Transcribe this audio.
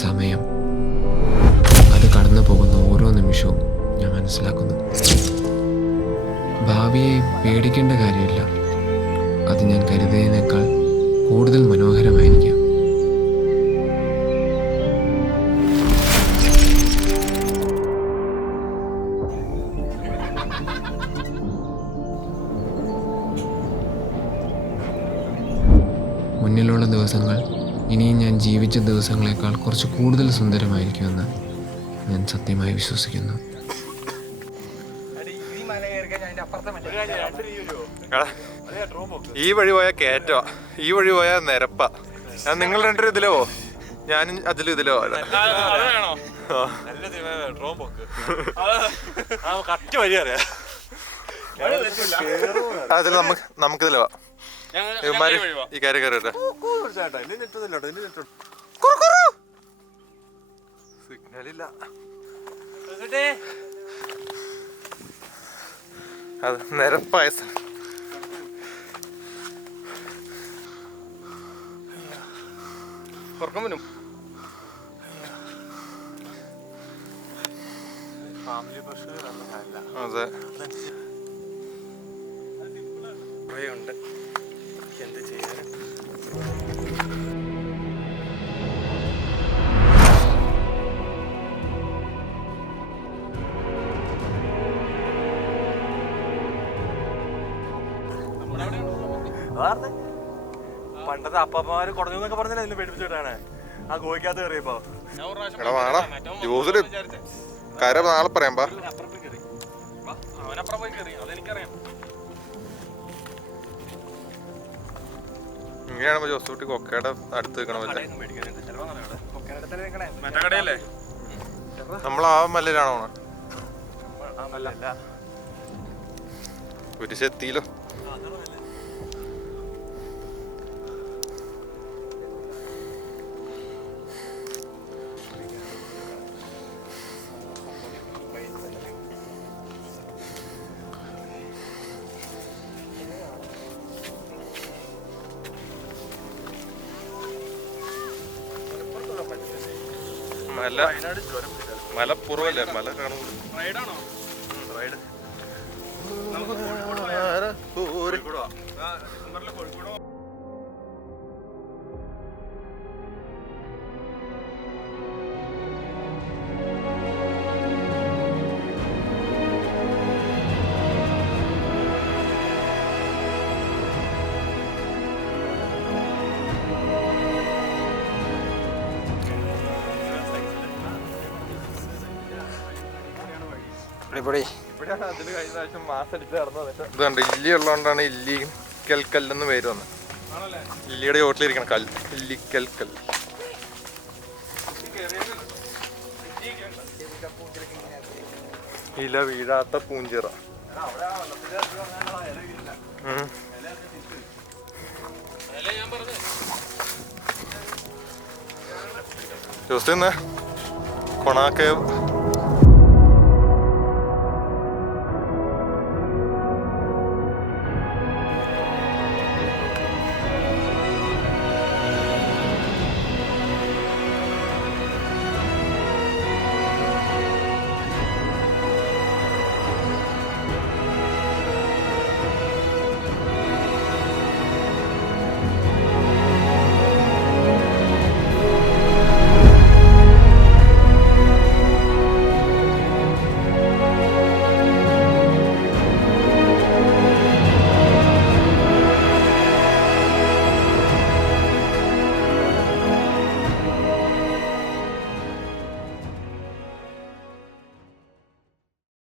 സമയം അത് കടന്നു പോകുന്ന ഓരോ നിമിഷവും ഞാൻ മനസ്സിലാക്കുന്നു. ഭാവിയെ പേടിക്കേണ്ട കാര്യമില്ല, അത് ഞാൻ കരുതിയതിനേക്കാൾ കൂടുതൽ മനോഹരമായിരിക്കാം. മുന്നിലുള്ള ദിവസങ്ങൾ ഇനിയും ഞാൻ ജീവിച്ച ദിവസങ്ങളെക്കാൾ കുറച്ച് കൂടുതൽ സുന്ദരമായിരിക്കുമെന്ന് ഞാൻ സത്യമായി വിശ്വസിക്കുന്നു. ഈ വഴി പോയാൽ കയറ്റോ, ഈ വഴി പോയാൽ നിരപ്പ. ഞാൻ നിങ്ങൾ രണ്ടുപേരും ഇതിലോ, ഞാനും അതിലും ഇതിലോ. അതിൽ നമുക്കിതിലോ ഈ കാര്യം കയറിട്ടെ. സിഗ്നലില്ല. അത് നിരപ്പായ സ്ഥലം. അതെ, ഉണ്ട്. എന്ത് ചെയ്യാൻ? പണ്ടത്തെ അപ്പന്മാര് കുറഞ്ഞു എന്നൊക്കെ പറഞ്ഞാൽ അതിന് പേടിപ്പിച്ചിട്ടാണ് ആ ഗോയ്ക്കകത്ത് കയറിയപ്പോ. ജ്യൂസില് കാര്യം നാളെ പറയാം. ഇങ്ങനെയാണോ ജോസൂട്ടി കൊക്കയുടെ അടുത്ത് നിൽക്കണമല്ലേ? നമ്മൾ ആ മലയിലാണോ? കുരിശെത്തിയില്ലോ. മലപ്പുറമല്ലേ, മല കാണുന്നു. ഇതുണ്ട്, ഇല്ലി ഉള്ളതുകൊണ്ടാണ് ഇല്ലിക്കൽക്കല്ലെന്ന് പേര് വന്നത്. ഇല്ലിയുടെ ചോട്ടിലിരിക്കണം കല്ല്, ഇല്ലിക്കൽക്കൽ. ഇല വീഴാത്ത പൂഞ്ചിറ. ജോസ് കൊണാക്ക്